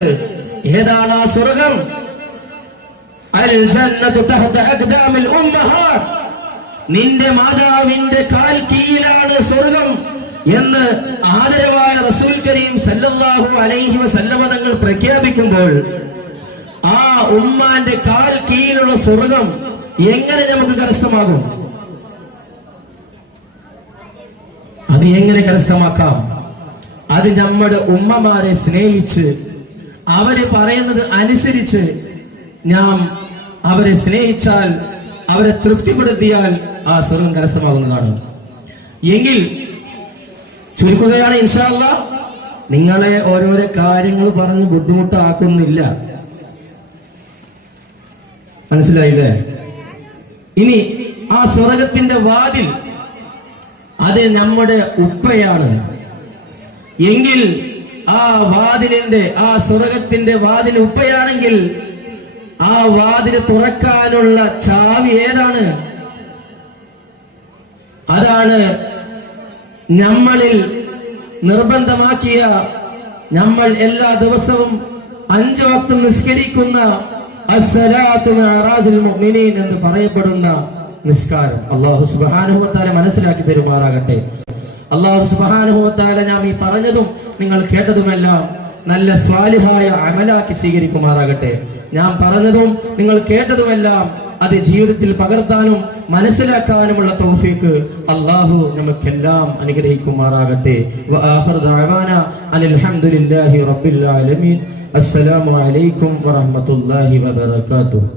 ഏതാണ് ആ സ്വർഗം? അൽ ജന്നത്തു തഹത അഖ്ദാമിൽ ഉമ്മഹാത്ത്, നിന്റെ മാതാവിന്റെ കാൽ കീഴിലാണ് സ്വർഗം എന്ന് ആദരവായ റസൂൽ കരീം സല്ലല്ലാഹു അലൈഹി വസല്ലമ തങ്ങൾ പ്രഖ്യാപിക്കുമ്പോൾ ആ ഉമ്മാന്റെ കാൽ കീഴിലുള്ള സ്വർഗം എങ്ങനെ നമുക്ക് കരസ്ഥമാകും? അത് എങ്ങനെ കരസ്ഥമാക്കാം? അത് നമ്മുടെ ഉമ്മമാരെ സ്നേഹിച്ച് അവര് പറയുന്നത് അനുസരിച്ച് നാം അവരെ സ്നേഹിച്ചാൽ, അവരെ തൃപ്തിപ്പെടുത്തിയാൽ ആ സ്വർഗം കരസ്ഥമാകുന്നതാണ്. എങ്കിൽ ചുരുക്കുകയാണ്, ഇൻഷാ അല്ലാഹ് നിങ്ങളെ ഓരോരോ കാര്യങ്ങൾ പറഞ്ഞ് ബുദ്ധിമുട്ടാക്കുന്നില്ല, മനസ്സിലായില്ലേ? ഇനി ആ സ്വർഗത്തിന്റെ വാതിൽ അത് നമ്മുടെ ഉപ്പയാണ് എങ്കിൽ ആ വാതിലിന്റെ, ആ സ്വർഗത്തിന്റെ വാതിൽ ഉപ്പയാണെങ്കിൽ ആ വാതിൽ തുറക്കാനുള്ള ചാവി ഏതാണ്? അതാണ് നമ്മളിൽ നിർബന്ധമാക്കിയ, നമ്മൾ എല്ലാ ദിവസവും 5 വക്ത് നിസ്കരിക്കുന്ന അസ്സലാത്തു മിഅറാജുൽ മുഅ്മിനീൻ എന്ന് പറയപ്പെടുന്ന നിസ്കാരം. അല്ലാഹു സുബ്ഹാനഹു വ തആല മനസ്സിലാക്കി തരുമാറാകട്ടെ. അല്ലാഹു സുബ്ഹാനഹു വ തആല ഞാൻ ഈ പറഞ്ഞതും നിങ്ങൾ കേട്ടതുമെല്ലാം നല്ല സ്വാലിഹായ അമലാക്കി സ്വീകരിക്കുമാറാകട്ടെ. ഞാൻ പറഞ്ഞതും നിങ്ങൾ കേട്ടതുമെല്ലാം അത് ജീവിതത്തിൽ പകർത്താനും മനസ്സിലാക്കാനുമുള്ള തൗഫീഖ് അല്ലാഹു നമുക്കെല്ലാം അനുഗ്രഹിക്കുമാറാകട്ടെ. വ ആഖിറു ദഅവാന അനിൽ ഹംദുലില്ലാഹി റബ്ബിൽ ആലമീൻ. അസ്സലാമു അലൈക്കും വറഹ്മത്തുള്ളാഹി വബറകാതുഹു.